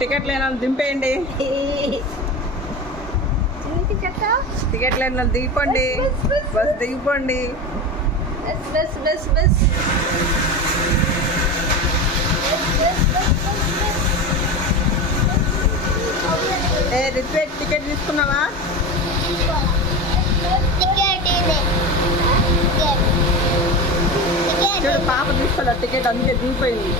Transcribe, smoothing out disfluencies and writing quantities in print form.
Ticket లేని వాళ్ళు దింపేయండి. Ticket లేని వాళ్ళు దిగిపోండి. బస్ దిగిపోండి. ఏ రిపేట్ టికెట్ తీసుకున్నావా? చూడు పాప తీసుకోలే టికెట్, అందుకే దిగిపోయింది.